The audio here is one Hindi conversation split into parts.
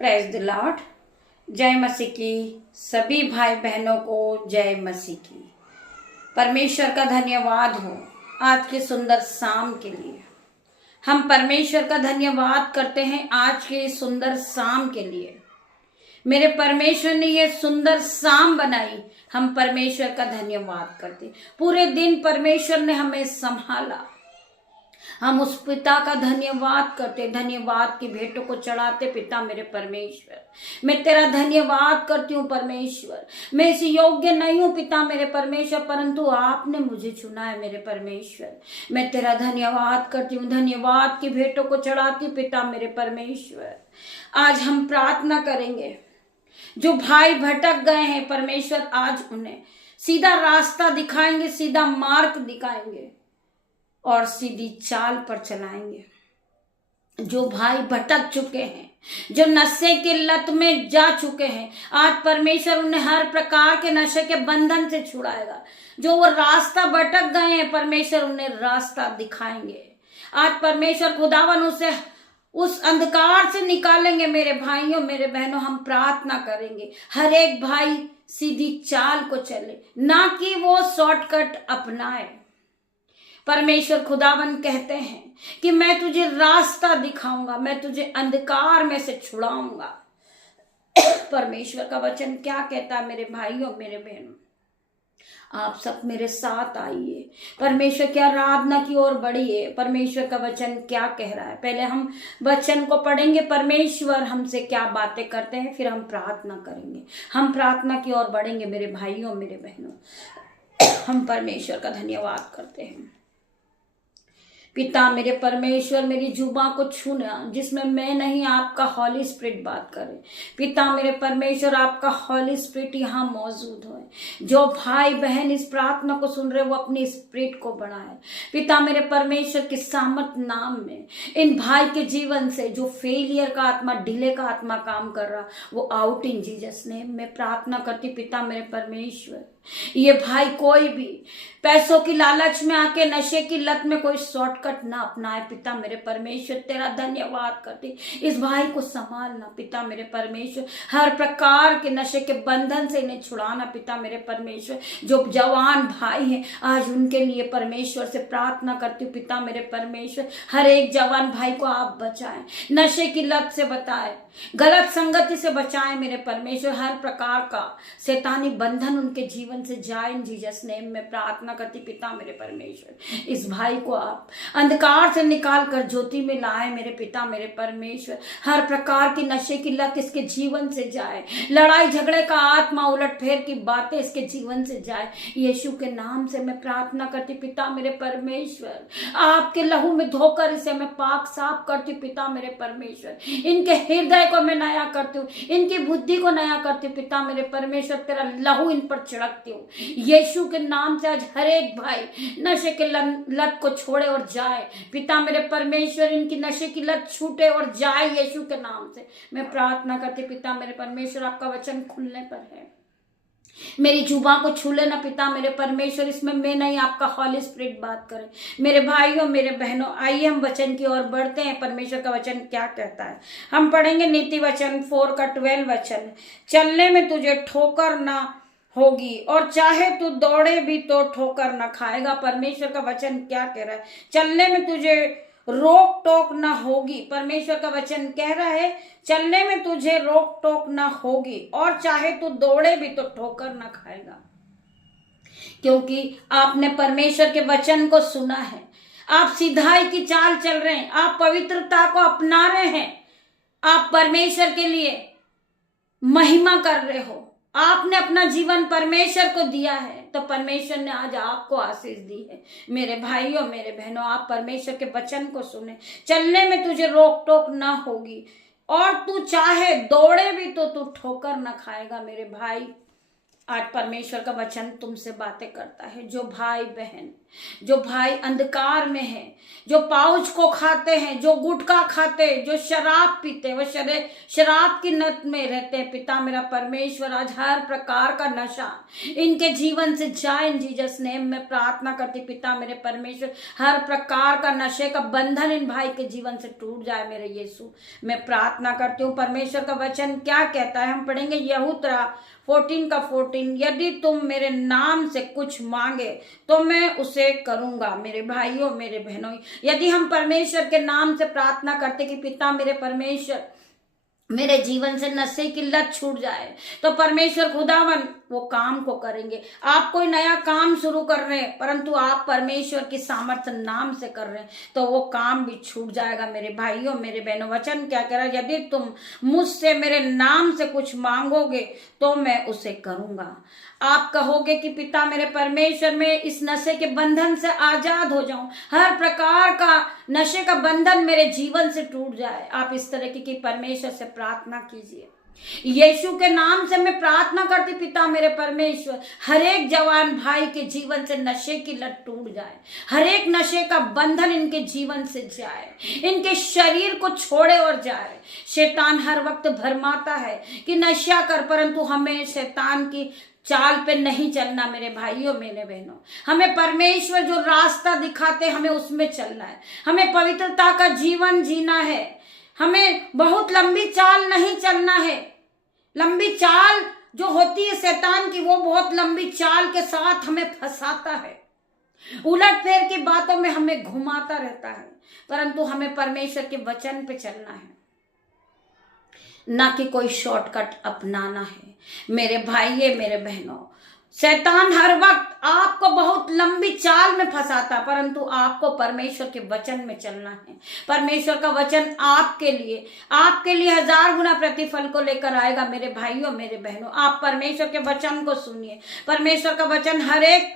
Praise the Lord. जय मसीह की सभी भाई बहनों को जय मसीह की। परमेश्वर का धन्यवाद हो आज के सुंदर शाम के लिए। हम परमेश्वर का धन्यवाद करते हैं आज के सुंदर शाम के लिए। मेरे परमेश्वर ने ये सुंदर शाम बनाई, हम परमेश्वर का धन्यवाद करते। पूरे दिन परमेश्वर ने हमें संभाला, हम उस पिता का धन्यवाद करते, धन्यवाद की भेंटों को चढ़ाते। पिता मेरे परमेश्वर, मैं तेरा धन्यवाद करती हूँ परमेश्वर। मैं इस योग्य नहीं हूँ पिता मेरे परमेश्वर, परंतु आपने मुझे चुना है मेरे परमेश्वर। मैं तेरा धन्यवाद करती हूँ, धन्यवाद की भेंटों को चढ़ाती हूँ पिता मेरे परमेश्वर। आज हम प्रार्थना करेंगे, जो भाई भटक गए हैं परमेश्वर आज उन्हें सीधा रास्ता दिखाएंगे, सीधा मार्ग दिखाएंगे और सीधी चाल पर चलाएंगे। जो भाई भटक चुके हैं, जो नशे के लत में जा चुके हैं, आज परमेश्वर उन्हें हर प्रकार के नशे के बंधन से छुड़ाएगा। जो वो रास्ता भटक गए हैं परमेश्वर उन्हें रास्ता दिखाएंगे। आज परमेश्वर खुदावन उसे उस अंधकार से निकालेंगे। मेरे भाइयों मेरे बहनों, हम प्रार्थना करेंगे हर एक भाई सीधी चाल को चले, ना कि वो शॉर्टकट अपनाए। परमेश्वर खुदावन कहते हैं कि मैं तुझे रास्ता दिखाऊंगा, मैं तुझे अंधकार में से छुड़ाऊंगा। परमेश्वर का वचन क्या कहता है मेरे भाइयों मेरे बहनों, आप सब मेरे साथ आइए, परमेश्वर की आराधना की ओर बढ़िए। परमेश्वर का वचन क्या कह रहा है, पहले हम वचन को पढ़ेंगे, परमेश्वर हमसे क्या बातें करते हैं, फिर हम प्रार्थना करेंगे। हम प्रार्थना की ओर बढ़ेंगे मेरे भाइयों मेरे बहनों। हम परमेश्वर का धन्यवाद करते हैं। पिता मेरे परमेश्वर, मेरी जुबां को छूना जिसमें मैं नहीं, आपका हॉली स्पिरिट बात करे। पिता मेरे परमेश्वर, आपका हॉली स्पिरिट यहाँ मौजूद हो। जो भाई बहन इस प्रार्थना को सुन रहे वो अपनी स्पिरिट को बढ़ाए। पिता मेरे परमेश्वर के सामर्थ नाम में इन भाई के जीवन से जो फेलियर का आत्मा, डिले का आत्मा काम कर रहा, वो आउट इन जीसस नेम में प्रार्थना करती। पिता मेरे परमेश्वर, ये भाई कोई भी पैसों की लालच में आके नशे की लत में कोई शॉर्टकट ना अपनाए। पिता मेरे परमेश्वर, तेरा धन्यवाद करते, इस भाई को संभालना पिता मेरे परमेश्वर, हर प्रकार के नशे के बंधन से इन्हें छुड़ाना पिता मेरे परमेश्वर। जो जवान भाई हैं आज उनके लिए परमेश्वर से प्रार्थना करती हूँ पिता मेरे परमेश्वर, हर एक जवान भाई को आप बचाएं, नशे की लत से बताएं, गलत संगति से बचाएं मेरे परमेश्वर। हर प्रकार का शैतानी बंधन उनके जीवन से जाए इन जीसस नेम में प्रार्थना करती पिता मेरे परमेश्वर। इस भाई को आप अंधकार से निकाल कर ज्योति में लाए मेरे पिता मेरे परमेश्वर। हर प्रकार की नशे की लत इसके जीवन से जाए, लड़ाई झगड़े का आत्मा, उलट फेर की बातें इसके जीवन से जाए। यीशु के नाम से मैं प्रार्थना करती पिता मेरे परमेश्वर, आपके लहू में धोकर इसे मैं पाक साफ करती पिता मेरे परमेश्वर। इनके हृदय को मैं नया करती हूँ, इनकी बुद्धि को नया करती हूँ पिता मेरे परमेश्वर। तेरा लहू इन पर छिड़कती हूँ यीशु के नाम से। आज हर एक भाई नशे के लत को छोड़े और जाए पिता मेरे परमेश्वर, इनकी नशे की लत छूटे और जाए यीशु के नाम से मैं प्रार्थना करती पिता मेरे परमेश्वर। आपका वचन खुलने पर है, मेरी जुबां को छू लेना पिता मेरे परमेश्वर, इसमें मैं नहीं, आपका हॉली स्पिरिट बात करे। मेरे भाइयों मेरे बहनों, आइए हम वचन की ओर बढ़ते हैं। परमेश्वर का वचन क्या कहता है, हम पढ़ेंगे नीति वचन 4 का 12 वचन। चलने में तुझे ठोकर ना होगी और चाहे तू दौड़े भी तो ठोकर ना खाएगा। परमेश्वर का वचन क्या कह रहा है, चलने में तुझे रोक टोक ना होगी। परमेश्वर का वचन कह रहा है चलने में तुझे रोक टोक ना होगी और चाहे तू दौड़े भी तो ठोकर ना खाएगा। क्योंकि आपने परमेश्वर के वचन को सुना है, आप सिधाई की चाल चल रहे हैं, आप पवित्रता को अपना रहे हैं, आप परमेश्वर के लिए महिमा कर रहे हो, आपने अपना जीवन परमेश्वर को दिया है, तो परमेश्वर ने आज आपको आशीष दी है। मेरे भाइयों मेरे बहनों, आप परमेश्वर के वचन को सुने, चलने में तुझे रोक टोक ना होगी और तू चाहे दौड़े भी तो तू ठोकर ना खाएगा। मेरे भाई, आज परमेश्वर का वचन तुमसे बातें करता है। जो भाई बहन जो भाई अंधकार में है, जो पाउच को खाते हैं, जो गुटखा खाते हैं, जो शराब पीते, वो शराब की लत में रहते हैं, पिता मेरा परमेश्वर आज हर प्रकार का नशा इनके जीवन से जाए इन जीसस नेम में प्रार्थना करती। पिता मेरे परमेश्वर हर प्रकार का नशे का बंधन इन भाई के जीवन से टूट जाए मेरे यीशु, मैं प्रार्थना करती हूँ। परमेश्वर का वचन क्या कहता है, हम पढ़ेंगे यहूत्रा 14:14, यदि तुम मेरे नाम से कुछ मांगे तो मैं उसे करूंगा। मेरे भाइयों मेरे बहनों, यदि हम परमेश्वर के नाम से प्रार्थना करते कि पिता मेरे परमेश्वर मेरे जीवन से नशे की लत छूट जाए, तो परमेश्वर खुदावन वो काम को करेंगे। आप कोई नया काम शुरू कर रहे हैं परंतु आप परमेश्वर की सामर्थ्य नाम से कर रहे हैं तो वो काम भी छूट जाएगा। मेरे भाइयों मेरे बहनों, वचन क्या कह रहा है, यदि तुम मुझसे मेरे नाम से कुछ मांगोगे तो मैं उसे करूंगा। आप कहोगे कि पिता मेरे परमेश्वर में इस नशे के बंधन से आजाद हो जाऊं, हर प्रकार का नशे का बंधन मेरे जीवन से टूट जाए। आप इस तरह की परमेश्वर से प्रार्थना कीजिए। यीशु के नाम से मैं प्रार्थना करती, पिता मेरे परमेश्वर हर एक जवान भाई के जीवन से नशे की लत टूट जाए, हर एक नशे का बंधन इनके जीवन से जाए, इनके शरीर को छोड़े और जाए। शैतान हर वक्त भरमाता है कि नशा कर, परंतु हमें शैतान की चाल पे नहीं चलना। मेरे भाइयों मेरे बहनों, हमें परमेश्वर जो रास्ता दिखाते हमें उसमें चलना है, हमें पवित्रता का जीवन जीना है, हमें बहुत लंबी चाल नहीं चलना है। लंबी चाल जो होती है शैतान की, वो बहुत लंबी चाल के साथ हमें फंसाता है, उलट फेर की बातों में हमें घुमाता रहता है, परंतु हमें परमेश्वर के वचन पे चलना है, ना कि कोई शॉर्टकट अपनाना है। मेरे भाइयों मेरे बहनों, शैतान हर वक्त आपको बहुत लंबी चाल में फंसाता, परंतु आपको परमेश्वर के वचन में चलना है। परमेश्वर का वचन आपके लिए 1000 गुना प्रतिफल को लेकर आएगा। मेरे भाइयों मेरे बहनों, आप परमेश्वर के वचन को सुनिए। परमेश्वर का वचन हर एक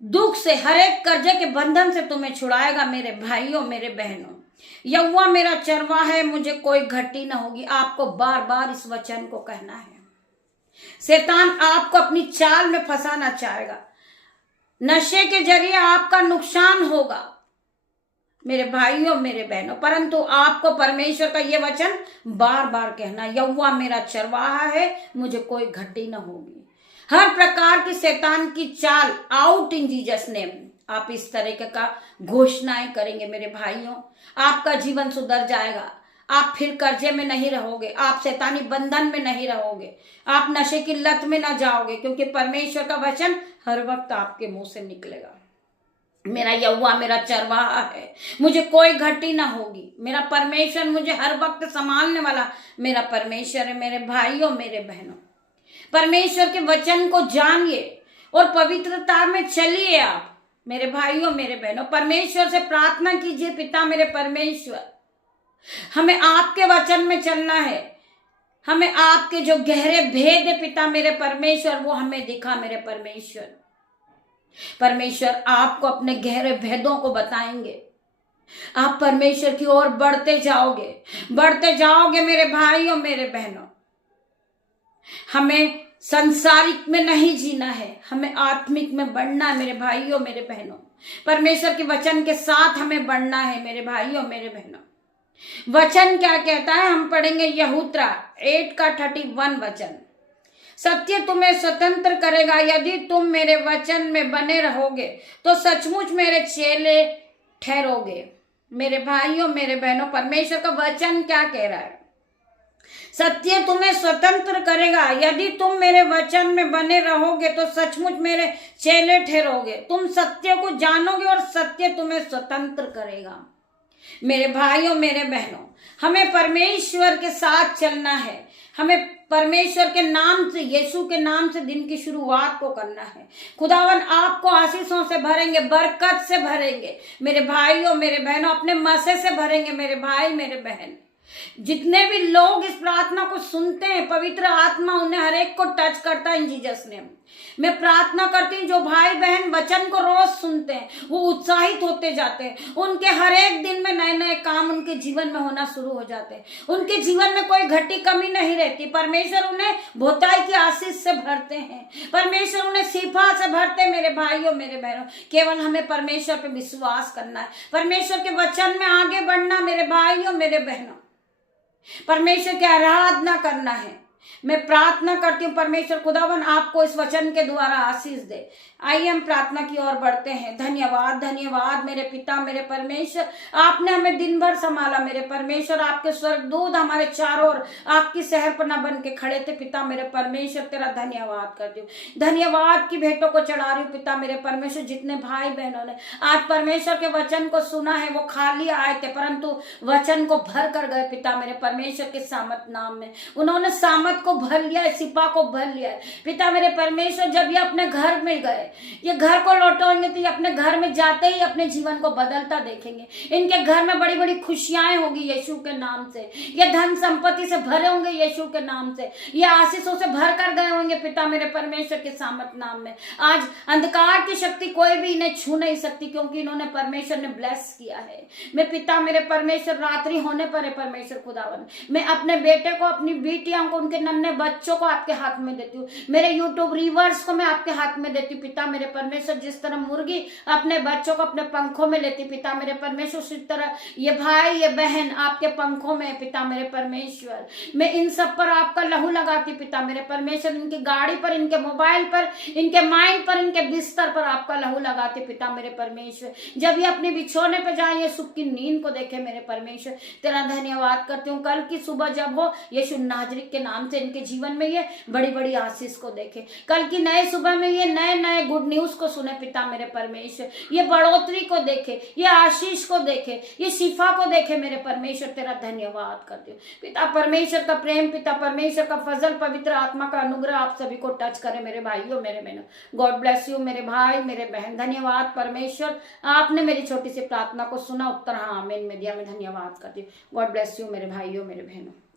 दुख से, हर एक कर्जे के बंधन से तुम्हें छुड़ाएगा। मेरे भाइयों मेरे बहनों, यहोवा मेरा चरवाहा है, मुझे कोई घटी न होगी। आपको बार बार इस वचन को कहना है। शैतान आपको अपनी चाल में फंसाना चाहेगा, नशे के जरिए आपका नुकसान होगा मेरे भाइयों मेरे बहनों, परंतु आपको परमेश्वर का ये वचन बार बार कहना, यहोवा मेरा चरवाहा है, मुझे कोई घटी न होगी। हर प्रकार की शैतान की चाल आउट इन जीसस नेम। आप इस तरह का घोषणाएं करेंगे मेरे भाइयों, आपका जीवन सुधर जाएगा। आप फिर कर्जे में नहीं रहोगे, आप शैतानी बंधन में नहीं रहोगे, आप नशे की लत में ना जाओगे, क्योंकि परमेश्वर का वचन हर वक्त आपके मुंह से निकलेगा। मेरा यहोवा मेरा चरवाहा है, मुझे कोई घटी ना होगी। मेरा परमेश्वर मुझे हर वक्त संभालने वाला मेरा परमेश्वर है। मेरे भाइयों मेरे बहनों, परमेश्वर के वचन को जानिए और पवित्रता में चलिए। आप मेरे भाइयों मेरे बहनों, परमेश्वर से प्रार्थना कीजिए, पिता मेरे परमेश्वर हमें आपके वचन में चलना है, हमें आपके जो गहरे भेद है पिता मेरे परमेश्वर वो हमें दिखा। मेरे परमेश्वर आपको अपने गहरे भेदों को बताएंगे। आप परमेश्वर की ओर बढ़ते जाओगे मेरे भाइयों मेरे बहनों। हमें संसारिक में नहीं जीना है, हमें आत्मिक में बढ़ना है मेरे भाइयों मेरे बहनों। परमेश्वर के वचन के साथ हमें बढ़ना है मेरे भाइयों मेरे बहनों। वचन क्या कहता है, हम पढ़ेंगे यहूत्रा 8:31 वचन। सत्य तुम्हें स्वतंत्र करेगा, यदि तुम मेरे वचन में बने रहोगे तो सचमुच मेरे चेले ठहरोगे। मेरे भाइयों मेरे बहनों, परमेश्वर का वचन क्या कह रहा है, सत्य तुम्हें स्वतंत्र करेगा, यदि तुम मेरे वचन में बने रहोगे तो सचमुच मेरे चेले ठहरोगे। तुम सत्य को जानोगे और सत्य तुम्हें स्वतंत्र करेगा। मेरे भाइयों मेरे बहनों, हमें परमेश्वर के साथ चलना है, हमें परमेश्वर के नाम से, यीशु के नाम से दिन की शुरुआत को करना है। खुदावन आपको आशीषों से भरेंगे, बरकत से भरेंगे मेरे भाइयों मेरे बहनों, अपने मसे से भरेंगे मेरे भाई मेरे बहन। जितने भी लोग इस प्रार्थना को सुनते हैं, पवित्र आत्मा उन्हें हर एक को टच करता है इन जीसस नेम। मैं प्रार्थना करती हूँ जो भाई बहन वचन को रोज सुनते हैं वो उत्साहित होते जाते हैं, उनके हर एक दिन में नए नए काम उनके जीवन में होना शुरू हो जाते हैं, उनके जीवन में कोई घटी कमी नहीं रहती। परमेश्वर उन्हें भोताई की आशीष से भरते हैं, परमेश्वर उन्हें शिफा से भरते हैं। मेरे भाइयों मेरे बहनों, केवल हमें परमेश्वर पे विश्वास करना है, परमेश्वर के वचन में आगे बढ़ना। मेरे भाइयों मेरे बहनों, परमेश्वर की आराधना करना है। मैं प्रार्थना करती हूँ परमेश्वर खुदावन आपको इस वचन के द्वारा आशीष दे। आइए हम प्रार्थना की ओर बढ़ते हैं। धन्यवाद धन्यवाद मेरे पिता मेरे परमेश्वर, आपने हमें दिन भर संभाला। मेरे परमेश्वर आपके स्वर्गदूत हमारे चारों ओर आपकी शहरपनाह बन के खड़े थे। पिता मेरे परमेश्वर तेरा धन्यवाद करती हूँ, धन्यवाद की भेंटों को चढ़ा रही हूँ। पिता मेरे परमेश्वर जितने भाई बहनों ने आज परमेश्वर के वचन को सुना है वो खाली आए थे परंतु वचन को भर कर गए। पिता मेरे परमेश्वर के सामत नाम में उन्होंने सामत को भर लिया है, सिपा को भर लिया है। पिता मेरे परमेश्वर जब ये अपने घर में गए, ये घर को लौटेंगे तो ये अपने घर में जाते ही अपने जीवन को बदलता देखेंगे। इनके घर में बड़ी बड़ी खुशियां होगी यीशु के नाम से, ये धन संपत्ति से भरे होंगे यीशु के नाम से, ये आशीषों से भर कर गए होंगे। पिता मेरे परमेश्वर के सामत नाम में आज अंधकार की शक्ति कोई भी इन्हें छू नहीं सकती क्योंकि इन्होंने परमेश्वर ने ब्लेस किया है। मैं पिता मेरे परमेश्वर रात्रि होने पर है परमेश्वर खुदावन, मैं अपने बेटे को अपनी बेटियों को उनके नन्हे बच्चों को आपके हाथ में देती हूँ, मेरे यूट्यूब रीवर्स को मैं आपके हाथ में देती हूँ। पिता मेरे परमेश्वर जिस तरह मुर्गी अपने बच्चों को अपने पंखों में लेती, पिता मेरे परमेश्वर उसी तरह ये भाई ये बहन आपके पंखों में। पिता मेरे परमेश्वर मैं इन सब पर आपका लहू लगाती। पिता मेरे परमेश्वर इनकी गाड़ी पर, इनके मोबाइल पर, इनके माइंड पर, इनके बिस्तर पर आपका लहू लगाते। पिता मेरे परमेश्वर जब ये अपने बिछोने पर जाए ये सुख की नींद को देखे। मेरे परमेश्वर तेरा धन्यवाद करती हूँ। कल की सुबह जब हो यीशु नाजरीत के नाम से इनके जीवन में ये बड़ी बड़ी आशीष को देखे। कल की नए सुबह में ये नए नए गुड न्यूज को सुने। पिता मेरे परमेश्वर ये बढ़ोतरी को देखे, ये आशीष को देखे, ये शिफा को देखे। मेरे परमेश्वर तेरा धन्यवाद करती हूँ। पिता परमेश्वर का प्रेम, पिता परमेश्वर का फजल, पवित्र आत्मा का अनुग्रह आप सभी को टच करे। मेरे भाइयों मेरे बहनों, गॉड ब्लेस यू मेरे भाई मेरे बहन। धन्यवाद परमेश्वर, आपने मेरी छोटी सी प्रार्थना को सुना, उत्तर हाँ आमीन में दिया। मैं धन्यवाद करती हूँ। गॉड ब्लेस यू मेरे भाइयों मेरे बहनों।